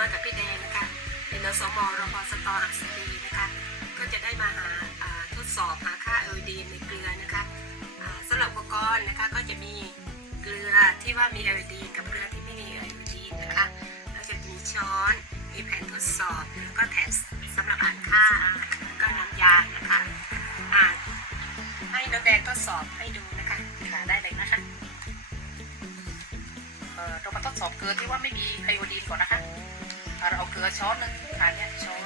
้อยกับพี่แดงนะคะ เป็นนสมรพสตออักษรีนะคะ ก็จะได้มาหาทดสอบหาค่าเอลดีในเกลือนะคะสำหรับอุปกรณ์นะคะก็จะมีเกลือที่ว่ามีเอลดีกับเกลือที่ไม่มีเอลดีนะคะแล้วจะมีช้อน มีแผ่นทดสอบแล้วก็แถบสำหรับอ่านค่าแล้วก็น้ำยานะคะ เออเรามาทดสอบเกลือที่ว่าไม่มีไอโอดีนก่อนนะคะอ่าเราเอาเกลือช้อนหนึ่งค่ะเนี่ช้อน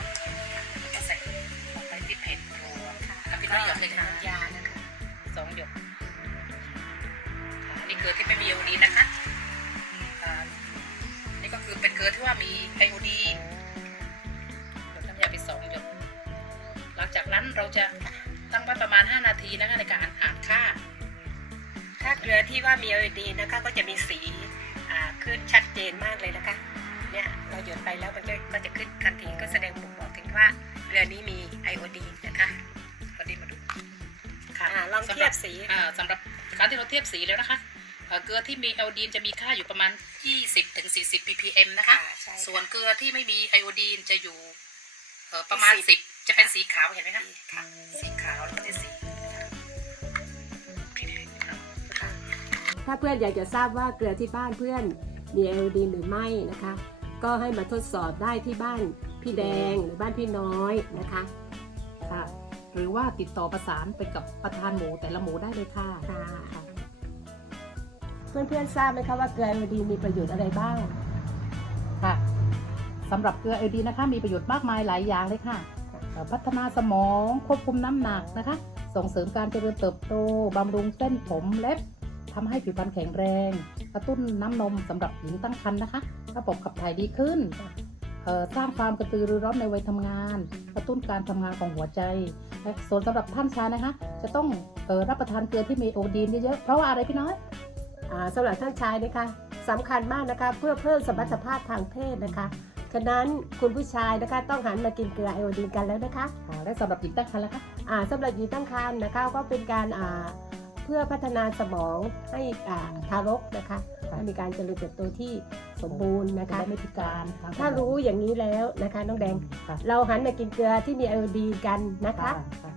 ใส่ลงไปที่เผ็ดโรยค่ะพี่น้อยหยดเลยค่ะน้ำยานะคะสองหยดอันนี่เกลือที่ไม่มีไอโอดีนนะคะนี่ก็คือเป็นเกลือที่ว่ามีไอโอดีนหยดน้ำยาไปสองหยดหลังจากนั้นเราจะตั้งไว้ประมาณ 5 นาทีนะคะในการอ่านค่า ถ้าเกลือที่ว่ามีไอโอดีนนะคะก็จะมีสี ขึ้นชัดเจนมากเลยนะคะ เนี่ยเราหยดไปแล้วมันก็ก็จะขึ้นทันทีก็แสดงบ่งบอกถึงว่าเกลือนี้มีไอโอดีนนะคะพอดีมาดูค่ะอ่าลองเทียบสีอ่าสำหรับการที่เราเทียบสีแล้วนะคะเอ่อเกลือที่มีไอโอดีนจะมีค่าอยู่ประมาณ 20ถึง40 ppm นะคะใช่ส่วนเกลือที่ไม่มีไอโอดีนจะอยู่เอ่อประมาณ 10 จะเป็นสีขาวเห็นไหมคะค่ะสีขาวแล้วก็จะสีค่ะถ้าเพื่อนอยากจะทราบว่าเกลือที่บ้านเพื่อน มีไอโอดีนหรือไม่นะคะ ก็ให้มาทดสอบได้ที่บ้านพี่แดงหรือบ้านพี่น้อยนะคะค่ะหรือว่าติดต่อประสานไปกับประธานหมูแต่ละหมูได้เลยค่ะค่ะเพื่อนๆทราบไหมคะว่าเกลือไอโอดีนมีประโยชน์อะไรบ้างค่ะสำหรับเกลือไอดีนะคะ มีประโยชน์มากมายหลายอย่างเลยค่ะเอ่อพัฒนาสมองควบคุมน้ำหนักนะคะ ส่งเสริมการเจริญเติบโตบำรุงเส้นผมเล็บทำให้ผิวพรรณแข็งแรง กระตุ้นน้ำนมสำหรับหญิงตั้งครรภ์นะคะ ระบบขับถ่ายดีขึ้นเอ่อสร้างความกระตือรือร้นในวัยทำงาน กระตุ้นการทำงานของหัวใจและส่วนสำหรับท่านชายนะคะ จะต้องเอ่อรับประทานเกลือที่มีโอดีนเยอะๆ เพราะว่าอะไรพี่น้อยอ่าสำหรับท่านชายนะคะสำคัญมากนะคะเพื่อเพิ่มสมรรถภาพทางเพศนะคะฉะนั้นคุณผู้ชายนะคะต้องหันมากินเกลือไอโอดีนกันแล้วนะคะค่ะและสำหรับหญิงตั้งครรภ์ล่ะคะอ่าสำหรับหญิงตั้งครรภ์นะคะก็เป็นการอ่า เพื่อพัฒนาสมองให้อ่าทารกนะคะให้มีการเจริญเติบโตที่สมบูรณ์นะนะคะคะไม่พิการทงสมองถ้ารู้อย่างนี้แล้วนะคะน้องแดงค่ะเราหันมากินเกลือที่มีไอโอดีนกันนะคะค่ะ